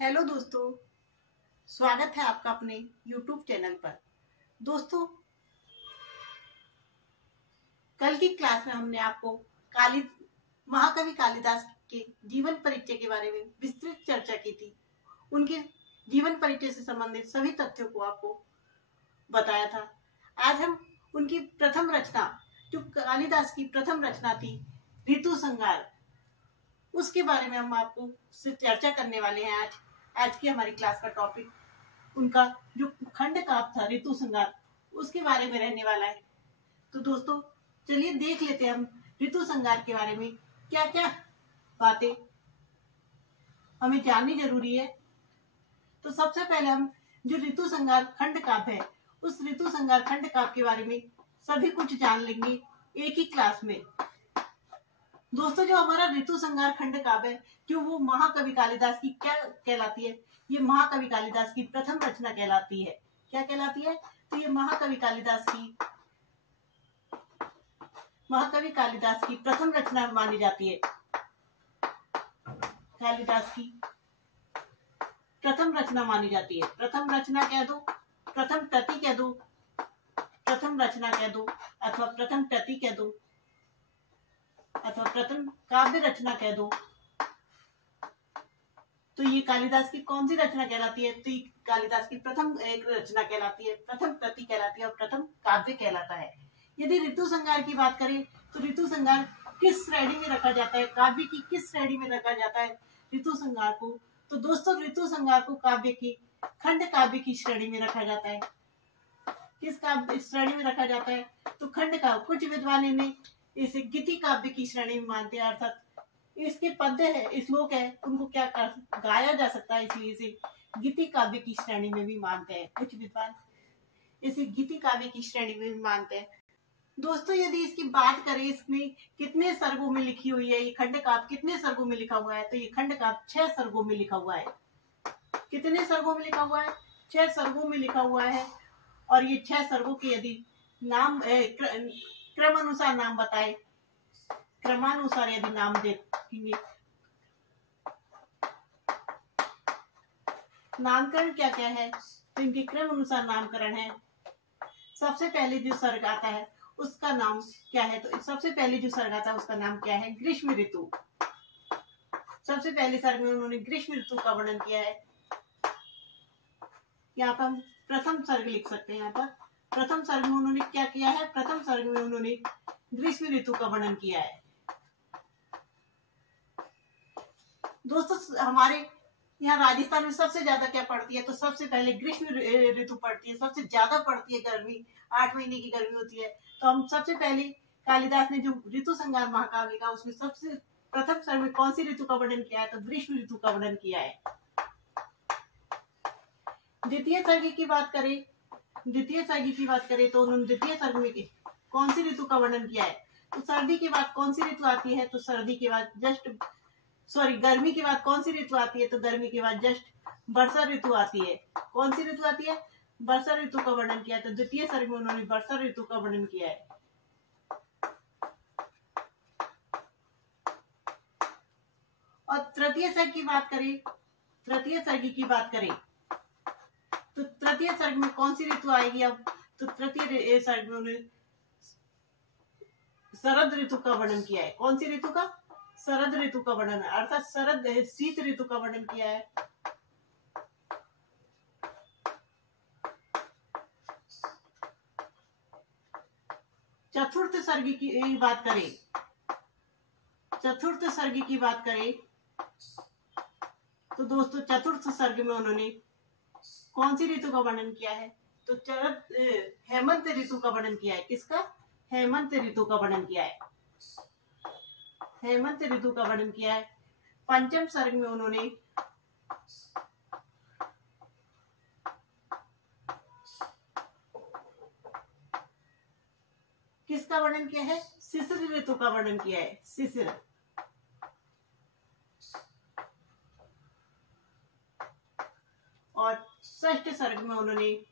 Hello दोस्तों, स्वागत है आपका अपने YouTube चैनल पर। दोस्तों, कल की क्लास में हमने आपको काली महाकवि कालिदास के जीवन परिचय के बारे में विस्तृत चर्चा की थी। उनके जीवन परिचय से संबंधित सभी तथ्यों को आपको बताया था। आज हम उनकी प्रथम रचना, जो कालिदास की प्रथम रचना थी ऋतु संहार, उसके बारे में हम आपको चर्चा करने वाले हैं। आज की हमारी क्लास का टॉपिक उनका जो खंड काव्य था ऋतु संहार, उसके बारे में रहने वाला है। तो दोस्तों, चलिए देख लेते हैं हम ऋतु संहार के बारे में क्या क्या बातें हमें जाननी जरूरी है। तो सबसे पहले हम जो ऋतु संहार खंड काव्य है, उस ऋतु संहार खंड काव्य के बारे में सभी कुछ जान लेंगे एक ही क्लास में। दोस्तों, जो हमारा ऋतु संहार खंड काव्य है, जो वो महाकवि कालिदास की क्या कहलाती है? ये महाकवि कालिदास की प्रथम रचना कहलाती है। क्या कहलाती है? तो ये महाकवि कालिदास की प्रथम रचना मानी जाती है। कालिदास की प्रथम रचना मानी जाती है। प्रथम रचना कह दो, प्रथम प्रति कह दो, प्रथम रचना कह दो, अथवा प्रथम प्रति कह दो, अथवा प्रथम काव्य रचना कह दो। तो ये कालिदास की कौन सी रचना कहलाती है? तो ये कालिदास की प्रथम एक रचना कहलाती है, प्रथम प्रति कहलाती है और प्रथम काव्य कहलाता है। यदि ऋतु संहार की बात करें तो ऋतु संहार किस श्रेणी में रखा जाता है? काव्य की किस श्रेणी में रखा जाता है ऋतु संहार को? तो दोस्तों, ऋतु संहार को काव्य की खंड काव्य की श्रेणी में रखा जाता है। किस काव्य श्रेणी में रखा जाता है? तो खंड काव्य। कुछ विद्वान इन्हें इसे गीति काव्य की श्रेणी में मानते हैं, अर्थात इसके पद्य है, श्लोक है, उनको क्या गाया जा सकता है, इसलिए इसे गीति काव्य की श्रेणी में भी मानते हैं। कुछ विद्वान इसे गीति काव्य की श्रेणी में भी मानते हैं। दोस्तों, यदि इसकी बात करें, इसमें कितने सर्गों में लिखी हुई है, ये खंड काव्य कितने सर्गों में लिखा हुआ है? तो ये खंड काव्य 6 सर्गों में लिखा हुआ है। कितने सर्गों में लिखा हुआ है? 6 सर्गों में लिखा हुआ है। और ये 6 सर्गों के यदि नाम क्रमानुसार नाम बताए, क्रमानुसार यदि नाम देखेंगे, नामकरण क्या क्या है? तो इनके क्रम अनुसार नामकरण है। सबसे पहले जो सर्ग आता है उसका नाम क्या है? तो सबसे पहले जो सर्ग आता है उसका नाम क्या है? ग्रीष्म ऋतु। सबसे पहले सर्ग में उन्होंने ग्रीष्म ऋतु का वर्णन किया है। यहाँ पर हम प्रथम सर्ग लिख सकते हैं। यहाँ पर प्रथम सर्ग में उन्होंने क्या किया है? प्रथम सर्ग में उन्होंने ग्रीष्म ऋतु का वर्णन किया है। दोस्तों, हमारे यहाँ राजस्थान में सबसे ज्यादा क्या पड़ती है? तो सबसे पहले ग्रीष्म ऋतु पड़ती है, सबसे ज्यादा पड़ती है गर्मी। 8 महीने की गर्मी होती है। तो हम सबसे पहले कालिदास ने जो ऋतु संहार महाकाव्य लिखा, उसमें सबसे प्रथम सर्ग में कौन सी ऋतु का वर्णन किया है? तो ग्रीष्म ऋतु का वर्णन किया है। द्वितीय सर्ग की बात करें तो उन्होंने द्वितीय सर्ग में कौन सी ऋतु का वर्णन किया है? तो सर्दी के बाद कौन सी ऋतु आती है? तो सर्दी के बाद गर्मी के बाद कौन सी ऋतु आती है? तो गर्मी के बाद वर्षा ऋतु आती है। कौन सी ऋतु आती है? वर्षा ऋतु का वर्णन किया। तो द्वितीय सर्ग में उन्होंने वर्षा ऋतु का वर्णन किया है। और तृतीय सर्ग की बात करें तो तृतीय सर्ग में कौन सी ऋतु आएगी? अब तो तृतीय सर्ग में उन्होंने शरद ऋतु का वर्णन किया है। कौन सी ऋतु का? शरद ऋतु का वर्णन, अर्थात शीत ऋतु का वर्णन किया है। चतुर्थ सर्ग की बात करें तो दोस्तों, चतुर्थ सर्ग में उन्होंने कौन सी ऋतु का वर्णन किया है? तो हेमंत ऋतु का वर्णन किया है। किसका? हेमंत ऋतु का वर्णन किया है। हेमंत ऋतु का वर्णन किया है। पंचम सर्ग में उन्होंने किसका वर्णन किया है? शिशिर ऋतु का वर्णन किया है। शिशिर। और षष्ठ सर्ग में उन्होंने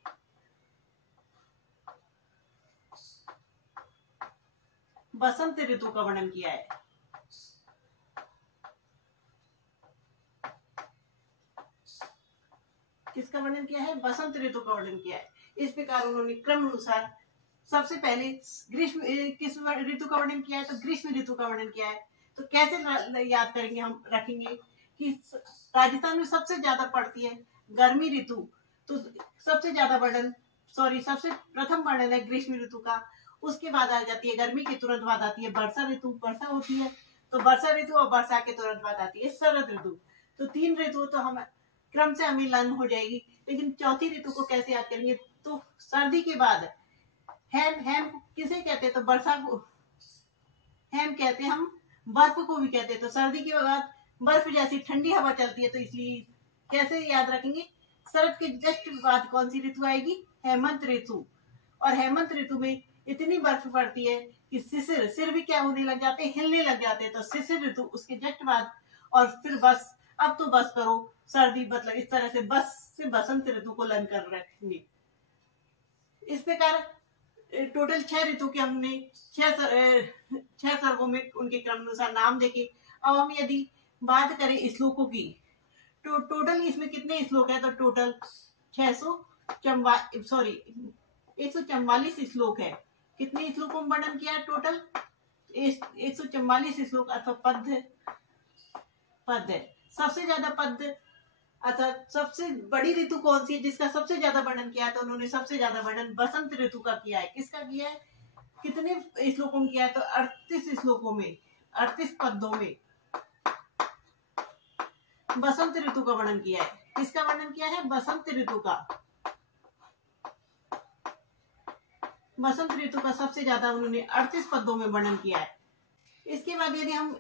बसंत ऋतु का वर्णन किया है। किसका वर्णन किया है? बसंत ऋतु का वर्णन किया है। इस प्रकार उन्होंने क्रम अनुसार सबसे पहले ग्रीष्म किस ऋतु का वर्णन किया है? तो ग्रीष्म ऋतु का वर्णन किया है। तो कैसे याद करेंगे, हम रखेंगे कि राजस्थान में सबसे ज्यादा पड़ती है गर्मी ऋतु, तो सबसे ज्यादा सबसे प्रथम वर्णन है ग्रीष्म ऋतु का। उसके बाद आ जाती है गर्मी के तुरंत बाद आती है वर्षा ऋतु, वर्षा होती है। तो वर्षा ऋतु और वर्षा के तुरंत बाद आती है शरद ऋतु। तो 3 ऋतु तो हम क्रम से हमें लर्न हो जाएगी। लेकिन चौथी ऋतु को कैसे याद करेंगे? तो सर्दी के बाद हेम किसे कहते हैं? तो वर्षा को हेम कहते हैं, हम बर्फ को भी कहते हैं। तो सर्दी के बाद बर्फ जैसी ठंडी हवा चलती है, तो इसलिए कैसे याद रखेंगे? शरद के जस्ट बाद कौन सी ऋतु आएगी? हेमंत ऋतु। और हेमंत ऋतु में इतनी बर्फ पड़ती है कि सिर भी क्या होने लग जाते हैं? हिलने लग जाते हैं। तो शिशिर ऋतु उसके जस्ट बाद। और फिर बस, अब तो बस करो सर्दी, मतलब इस तरह से बस से बसंत ऋतु को लर्न कर रखेंगे। इस प्रकार टोटल 6 ऋतु के हमने 6 सर्गों में उनके क्रम अनुसार नाम देखे। अब हम यदि बात करें श्लोकों की, तो टोटल इसमें कितने श्लोक है? तो टोटल 144 श्लोक है। कितने श्लोकों में वर्णन किया है? टोटल 144 श्लोक अथवा पद है। सबसे ज्यादा पद अर्थात सबसे बड़ी ऋतु कौन सी है जिसका सबसे ज्यादा वर्णन किया है? तो उन्होंने सबसे ज्यादा वर्णन बसंत ऋतु का किया है। किसका किया है? कितने श्लोकों में किया है? तो 38 श्लोकों में, 38 पदों में बसंत ऋतु का वर्णन किया है। किसका वर्णन किया है? बसंत ऋतु का। बसंत ऋतु का सबसे ज्यादा उन्होंने 38 पदों में वर्णन किया है। इसके बाद यदि हम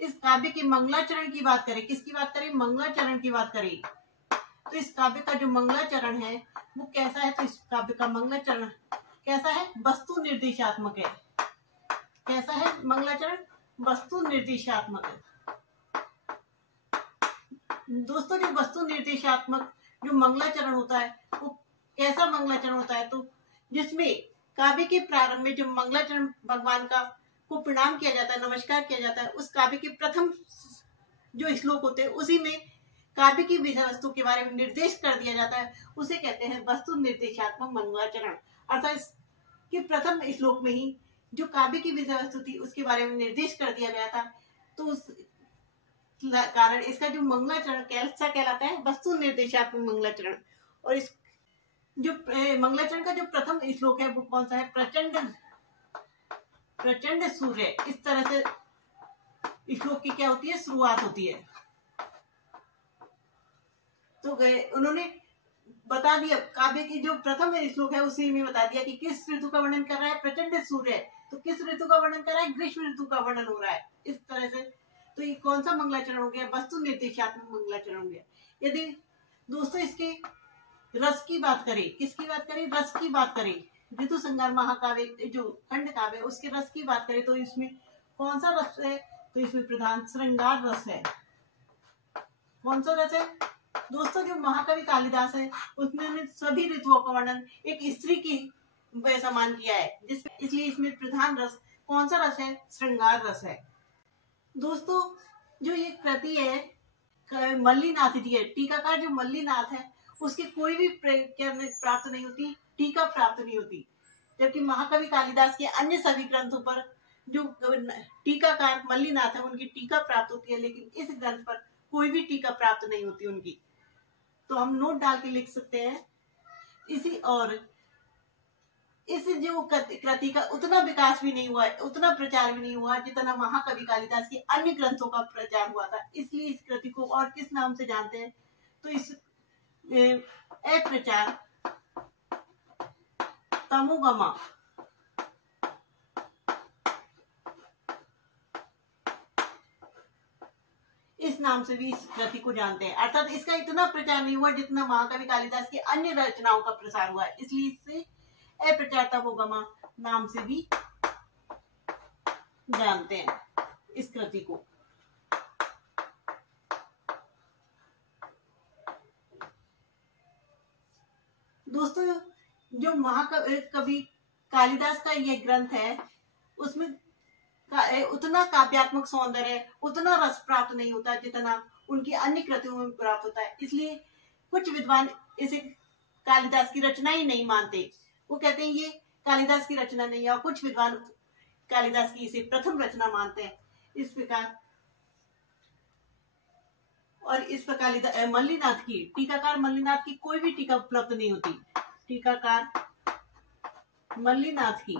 इस काव्य के मंगलाचरण की बात करें, किसकी बात करें? मंगलाचरण की बात करें, तो इस काव्य का जो मंगलाचरण है वो कैसा है? तो इस काव्य का मंगलाचरण कैसा है? वस्तु निर्देशात्मक है। कैसा है मंगलाचरण? वस्तु निर्देशात्मक है। दोस्तों, जो वस्तु निर्देशात्मक जो मंगलाचरण होता है वो कैसा मंगलाचरण होता है? तो जिसमें काव्य के प्रारंभ में जो मंगलाचरण भगवान का को प्रणाम किया जाता है, नमस्कार किया जाता है, उस काव्य के प्रथम जो श्लोक होते हैं उसी में काव्य की विषय वस्तु के बारे में निर्देश कर दिया जाता है, उसे कहते हैं वस्तु निर्देशात्मक मंगलाचरण। अर्थात इसके प्रथम श्लोक में ही जो काव्य की विषय वस्तु थी उसके बारे में निर्देश कर दिया गया था, तो उस कारण इसका जो मंगलाचरण कैसा कहलाता है? वस्तु निर्देशात्मक मंगलाचरण। और इस जो मंगलाचरण का जो प्रथम श्लोक है वो कौन सा है? प्रचंड सूर्य। इस तरह से श्लोक की क्या होती है? शुरुआत होती है। तो उन्होंने बता दिया काव्य की जो प्रथम श्लोक है उसी में बता दिया कि किस ऋतु का वर्णन कर रहा है? प्रचंड सूर्य। तो किस ऋतु का वर्णन कर रहा है? ग्रीष्म ऋतु का वर्णन हो रहा है। इस तरह से तो ये कौन सा मंगलाचरण हो गया? वस्तु निर्देशात्मक मंगलाचरण हो गया। यदि दोस्तों इसके रस की बात करें, किसकी बात करें? रस की बात करें, ऋतु संहार महाकाव्य जो खंड काव्य उसके रस की बात करें तो इसमें कौन सा रस है? तो इसमें प्रधान श्रृंगार रस है। कौन सा रस है? दोस्तों, जो महाकवि कालिदास है उसने सभी ऋतुओं का वर्णन एक स्त्री की समान किया है, इसलिए इसमें प्रधान रस कौन सा रस है? श्रृंगार रस है। दोस्तों, जो ये कृति है मल्लीनाथ जी है, टीकाकार जो मल्लीनाथ है उसकी कोई भी प्राप्त नहीं होती, टीका प्राप्त नहीं होती। जबकि महाकवि कालिदास के अन्य सभी ग्रंथों पर जो टीकाकार मल्लीनाथ है उनकी टीका प्राप्त होती है, लेकिन इस ग्रंथ पर कोई भी टीका प्राप्त नहीं होती उनकी। तो हम नोट डाल के लिख सकते हैं इसी। और इस जो कृति का उतना विकास भी नहीं हुआ, उतना प्रचार भी नहीं हुआ जितना महाकवि कालिदास के अन्य ग्रंथों का प्रचार हुआ था। इसलिए इस कृति को और किस नाम से जानते हैं? तो इस अप्रचार तमोगमा इस नाम से भी इस कृति को जानते हैं। अर्थात इसका इतना प्रचार नहीं हुआ जितना महाकवि कालिदास की अन्य रचनाओं का प्रसार हुआ है, इसलिए इससे अप्रचार तमोगमा नाम से भी जानते हैं इस कृति को। दोस्तों, जो महाकवि कालिदास का यह ग्रंथ है उसमें उतना काव्यात्मक सौंदर्य, उतना रस प्राप्त नहीं होता जितना उनकी अन्य कृतियों में प्राप्त होता है। इसलिए कुछ विद्वान इसे कालिदास की रचना ही नहीं मानते। वो कहते हैं ये कालिदास की रचना नहीं है, और कुछ विद्वान कालिदास की इसे प्रथम रचना मानते हैं। इस प्रकार मल्लिनाथ की, टीकाकार मल्लिनाथ की कोई भी टीका उपलब्ध नहीं होती। टीकाकार मल्लिनाथ की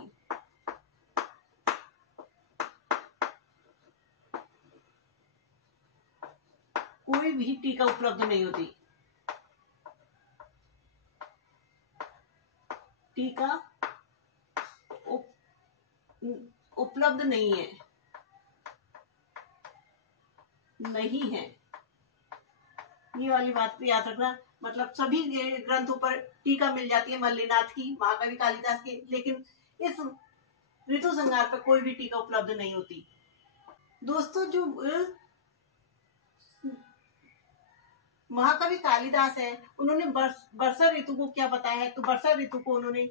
कोई भी टीका उपलब्ध नहीं होती। टीका उपलब्ध नहीं है, नहीं है। ये वाली बात पे याद रखना। मतलब सभी ग्रंथों पर टीका मिल जाती है मल्लिनाथ की, महाकवि कालिदास की, लेकिन इस ऋतु संहार पर कोई भी टीका उपलब्ध नहीं होती। दोस्तों, जो महाकवि कालिदास है, उन्होंने वर्षा ऋतु को क्या बताया है? तो वर्षा ऋतु को उन्होंने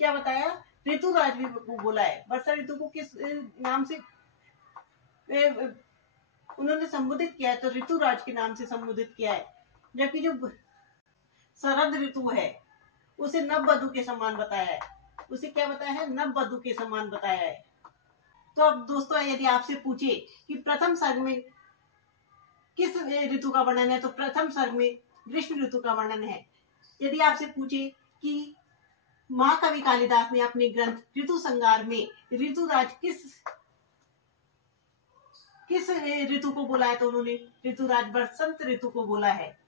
क्या बताया? ऋतुराज भी बोला है। वर्षा ऋतु को किस नाम से उन्होंने संबोधित किया है? तो ऋतुराज के नाम से संबोधित किया है। जबकि जो शरद ऋतु है उसे नववधु के समान बताया है। उसे क्या बताया है? नववधु के समान बताया है। तो अब दोस्तों, यदि आपसे पूछे कि प्रथम सर्ग में किस ऋतु का वर्णन है, तो प्रथम सर्ग में ग्रीष्म ऋतु का वर्णन है। यदि आपसे पूछे कि महाकवि कालिदास ने अपने ग्रंथ ऋतु संहार में ऋतुराज किस ऋतु को बोला है, तो उन्होंने ऋतुराज बसंत ऋतु को बोला है।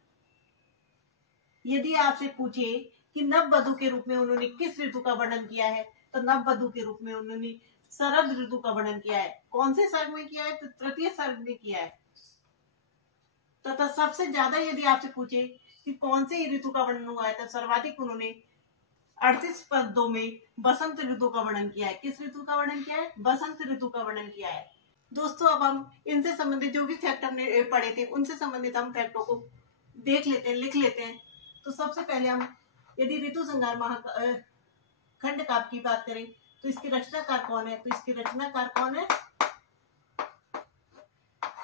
यदि आपसे पूछे कि नववधु के रूप में उन्होंने किस ऋतु का वर्णन किया है, तो नववधु के रूप में उन्होंने शरद ऋतु का वर्णन किया है। कौन से सर्ग में किया है? तो तृतीय सर्ग में किया है। तथा सबसे ज्यादा यदि आपसे पूछे कि कौन से ऋतु का वर्णन हुआ है, तो सर्वाधिक उन्होंने 38 पदों में बसंत ऋतु का वर्णन किया है। किस ऋतु का वर्णन किया है? बसंत ऋतु का वर्णन किया है। दोस्तों, अब हम इनसे संबंधित जो भी फैक्ट हमने पढ़े थे, उनसे संबंधित हम फैक्टों को देख लेते हैं, लिख लेते हैं। तो सबसे पहले हम यदि ऋतु संहार खंड काव्य की बात करें, तो इसके रचनाकार कौन है? तो इसके रचनाकार कौन है?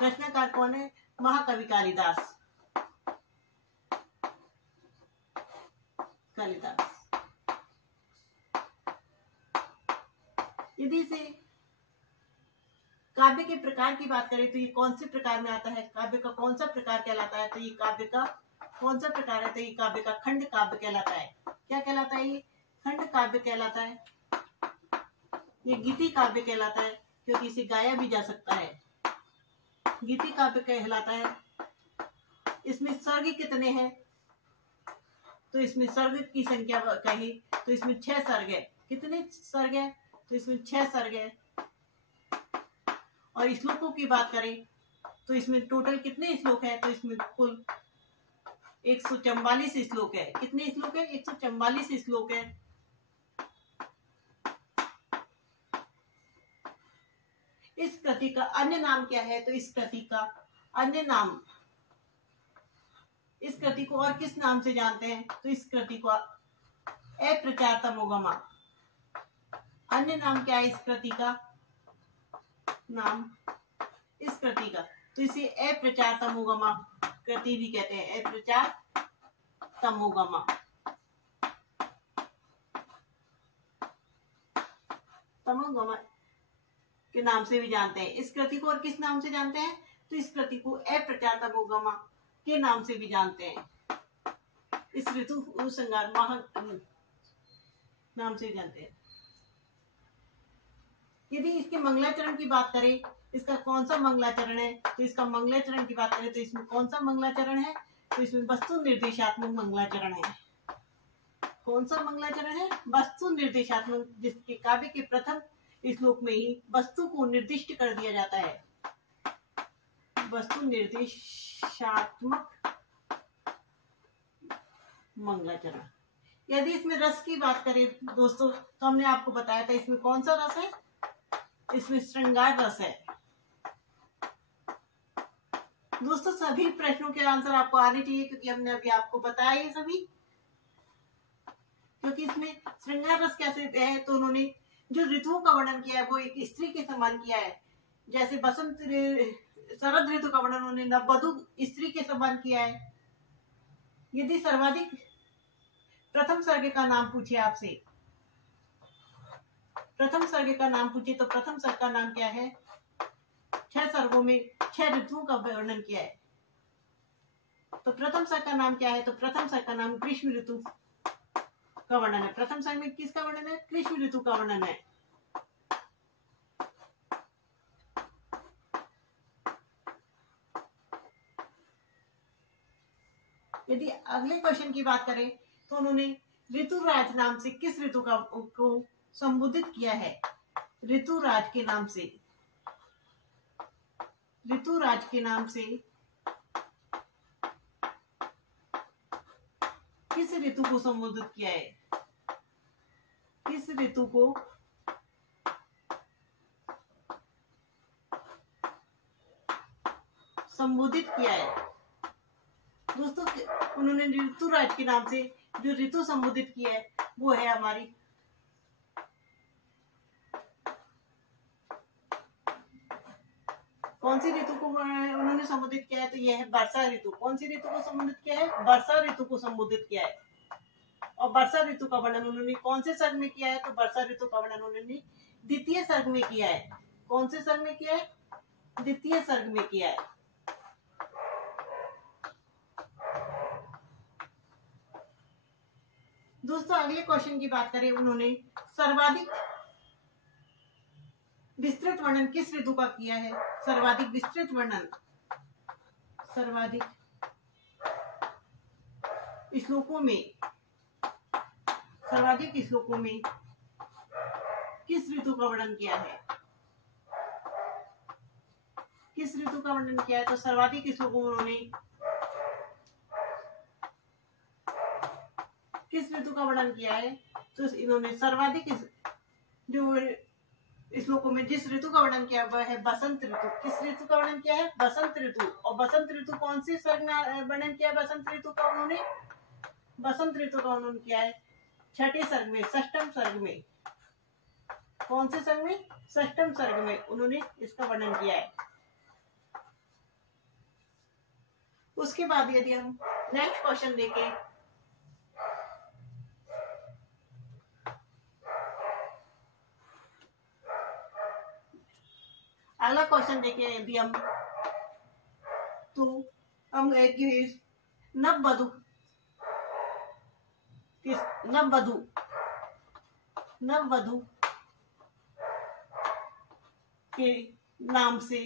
रचनाकार कौन है? महाकवि कालिदास। यदि इसे काव्य के प्रकार की बात करें, तो ये कौन से प्रकार में आता है? काव्य का कौन सा प्रकार कहलाता है? तो ये काव्य का कौन सा प्रकार है? तो ये काव्य का खंड काव्य कहलाता है। क्या कहलाता है? ये खंड काव्य कहलाता है। ये गीति काव्य कहलाता है, क्योंकि इसे गाया भी जा सकता है। गीति काव्य कहलाता है। इसमें सर्ग कितने हैं? तो इसमें सर्ग की संख्या कही तो इसमें 6 सर्ग है। कितने सर्ग है? तो इसमें 6 सर्ग है। और श्लोकों की बात करें तो इसमें टोटल कितने श्लोक है? तो इसमें कुल 144 श्लोक है। कितने श्लोक है? 144 श्लोक है। इस कृति का अन्य नाम क्या है? तो इस कृति का अन्य नाम, इस कृति को और किस नाम से जानते हैं? तो इस कृति को अप्रचार तमोगमा। अन्य नाम क्या है इस कृति का? नाम इस कृति का, तो इसे अप्रचार तमोगमा कृति भी कहते हैं। अप्रचार तमोगमा। तमोगमा के नाम से भी जानते हैं। इस कृति को और किस नाम से जानते हैं? तो इस कृति को अप्रचार तमोगमा के नाम से भी जानते हैं। इस ऋतु संहार नाम से जानते हैं। यदि इसके मंगलाचरण की बात करें, इसका कौन सा मंगलाचरण है? तो इसका मंगलाचरण की बात करें तो इसमें कौन सा मंगलाचरण है? तो इसमें वस्तु निर्देशात्मक मंगलाचरण है। कौन सा मंगलाचरण है? वस्तु निर्देशात्मक, जिसके काव्य के प्रथम श्लोक में ही वस्तु को निर्दिष्ट कर दिया जाता है। वस्तु निर्देशात्मक मंगलाचरण। यदि इसमें रस की बात करें दोस्तों, तो हमने आपको बताया था इसमें कौन सा रस है? इसमें श्रृंगार रस है। दोस्तों, सभी प्रश्नों के आंसर आपको आने चाहिए, क्योंकि हमने अभी आपको बताया ये सभी। क्योंकि इसमें श्रृंगार रस कैसे है? तो उन्होंने जो ऋतुओं का वर्णन किया है वो एक स्त्री के समान किया है। जैसे शरद ऋतु का वर्णन उन्होंने नववधु स्त्री के समान किया है। यदि सर्वाधिक प्रथम सर्ग का नाम पूछे आपसे, प्रथम सर्ग का नाम पूछे तो प्रथम सर्ग का नाम क्या है? 6 सर्गों में 6 ऋतुओं का वर्णन किया है। तो प्रथम सर्ग का नाम क्या है? तो प्रथम सर्ग का नाम ग्रीष्म ऋतु का वर्णन है। प्रथम सर्ग में किसका वर्णन है? ग्रीष्म ऋतु का वर्णन है। यदि अगले क्वेश्चन की बात करें तो उन्होंने ऋतुराज नाम से किस ऋतु को संबोधित किया है? ऋतुराज के नाम से, ऋतुराज के नाम से किस ऋतु को संबोधित किया है? किस ऋतु को संबोधित किया है? दोस्तों, उन्होंने ऋतुराज के नाम से जो ऋतु संबोधित किया है वो है हमारी कौन सी ऋतु को उन्होंने संबोधित किया है? तो यह है वर्षा ऋतु। कौन सी ऋतु को संबोधित किया है? वर्षा ऋतु को संबोधित किया है। और वर्षा ऋतु का वर्णन उन्होंने कौन से सर्ग में किया है? तो वर्षा ऋतु का वर्णन उन्होंने द्वितीय सर्ग में किया है। कौन से सर्ग में किया है? द्वितीय सर्ग में किया है। दोस्तों, अगले क्वेश्चन की बात करें, उन्होंने सर्वाधिक विस्तृत वर्णन किस ऋतु का किया है? सर्वाधिक विस्तृत वर्णन, सर्वाधिक श्लोकों में, सर्वाधिक श्लोकों में किस ऋतु का वर्णन किया है? किस ऋतु का वर्णन किया है? तो सर्वाधिक श्लोकों में उन्होंने किस ऋतु का वर्णन किया है? तो इन्होंने सर्वाधिक जो श्लोकों में जिस ऋतु का वर्णन किया वह है बसंत ऋतु। किस ऋतु का वर्णन किया है? बसंत ऋतु। और बसंत ऋतु कौन सी सर्ग में वर्णन किया? बसंत ऋतु का उन्होंने बसंत ऋतु का वर्णन किया है छठे सर्ग में, षष्ठम सर्ग में। कौन से सर्ग में? षष्ठम सर्ग में उन्होंने इसका वर्णन किया है। उसके बाद यदि हम नेक्स्ट क्वेश्चन देखें, अगला क्वेश्चन देखें यदि हम, तो हम नववधु के नाम से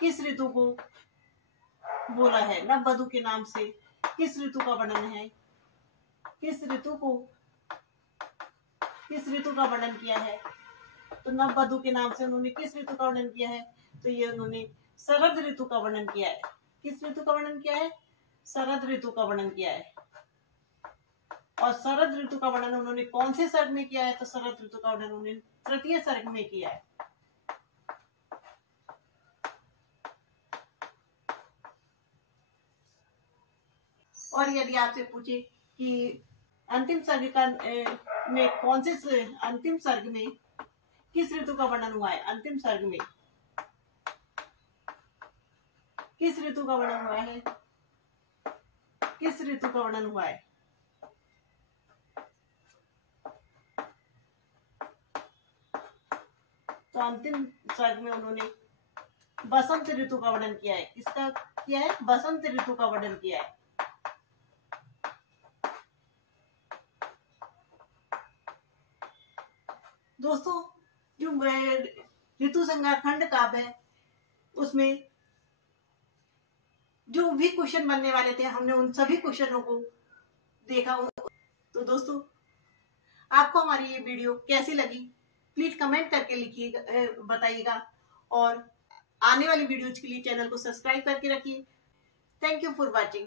किस ऋतु को बोला है? नववधु के नाम से किस ऋतु का वर्णन है? किस ऋतु का वर्णन किया है? तो नववधु के नाम से उन्होंने किस ऋतु का वर्णन किया है? तो ये उन्होंने शरद ऋतु का वर्णन किया है। किस ऋतु का वर्णन किया है? शरद ऋतु का वर्णन किया है। और शरद ऋतु का वर्णन उन्होंने कौन से सर्ग में किया है? तो शरद ऋतु का वर्णन उन्होंने तृतीय सर्ग में किया है। और यदि आपसे पूछे कि अंतिम सर्ग का में कौन से अंतिम सर्ग में किस ऋतु का वर्णन हुआ है? अंतिम सर्ग में किस ऋतु का वर्णन हुआ है? किस ऋतु का वर्णन हुआ है? तो अंतिम सर्ग में उन्होंने बसंत ऋतु का वर्णन किया है। किसका किया है? बसंत ऋतु का वर्णन किया है। दोस्तों, जो ऋतु संहार खंड काव्य है उसमें जो भी क्वेश्चन बनने वाले थे हमने उन सभी क्वेश्चनों को देखा। तो दोस्तों, आपको हमारी ये वीडियो कैसी लगी प्लीज कमेंट करके लिखिएगा, बताइएगा। और आने वाली वीडियोज के लिए चैनल को सब्सक्राइब करके रखिए। Thank you for watching.